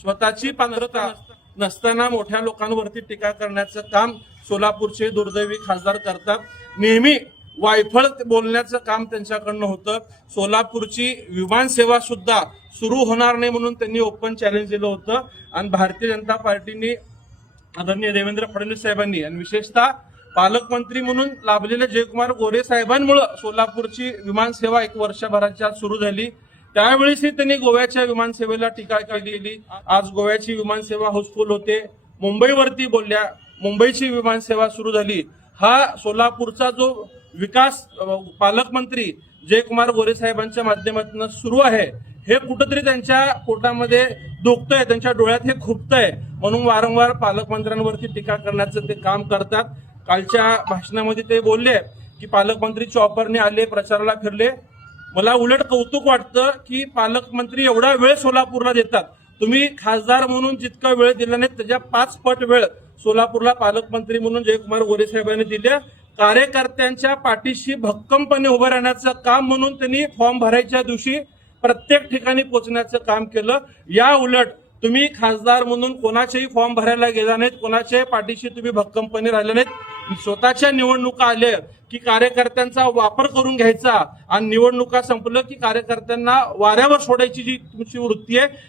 स्वतःची पात्रता नसताना मोठ्या लोकांवरती टीका करण्याचं काम सोलापूरचे दुर्दैवी खासदार करतात. नेहमी वायफळ बोलण्याचं काम त्यांच्याकडनं होतं. सोलापूरची विमानसेवा सुद्धा सुरू होणार नाही म्हणून त्यांनी ओपन चॅलेंज दिलं होतं. आणि भारतीय जनता पार्टीने आदरणीय देवेंद्र फडणवीस साहेबांनी आणि विशेषतः पालकमंत्री म्हणून लाभलेले जयकुमार गोरे साहेबांमुळं सोलापूरची विमानसेवा एक वर्षभराच्या आत सुरू झाली. त्यावेळेसही त्यांनी गोव्याच्या विमानसेवेला टीका केली आज गोव्याची विमानसेवा हाऊसफुल होते. मुंबईवरती बोलल्या मुंबईची विमानसेवा सुरू झाली. हा सोलापूरचा जो विकास पालकमंत्री जयकुमार गोरे साहेबांच्या माध्यमातून सुरू आहे हे कुठंतरी त्यांच्या पोटामध्ये दुखतंय त्यांच्या डोळ्यात हे खुपतंय. म्हणून वारंवार पालकमंत्र्यांवरती टीका करण्याचं ते काम करतात. कालच्या भाषणामध्ये ते बोलले की पालकमंत्री चॉपरने आले प्रचाराला फिरले. मला उलट कौतुक वाटतं की पालकमंत्री एवढा वेळ सोलापूरला देतात. तुम्ही खासदार म्हणून जितका वेळ दिला नाही त्याच्या पाच पट वेळ सोलापूरला पालकमंत्री म्हणून जयकुमार गोरे साहेबांनी दिल्या. कार्यकर्त्यांच्या पाठीशी भक्कमपणे उभं राहण्याचं काम म्हणून त्यांनी फॉर्म भरायच्या दिवशी प्रत्येक ठिकाणी पोहोचण्याचं काम केलं. या उलट तुम्ही खासदार म्हणून कोणाचेही फॉर्म भरायला गेला नाहीत कोणाच्याही पाठीशी तुम्ही भक्कमपणे राहिले नाहीत. स्वतःच्या निवडणुका आल्या की कार्यकर्त्यांचा वापर करून घ्यायचा आणि निवडणुका संपलं की कार्यकर्त्यांना वाऱ्यावर सोडायची जी तुमची वृत्ती आहे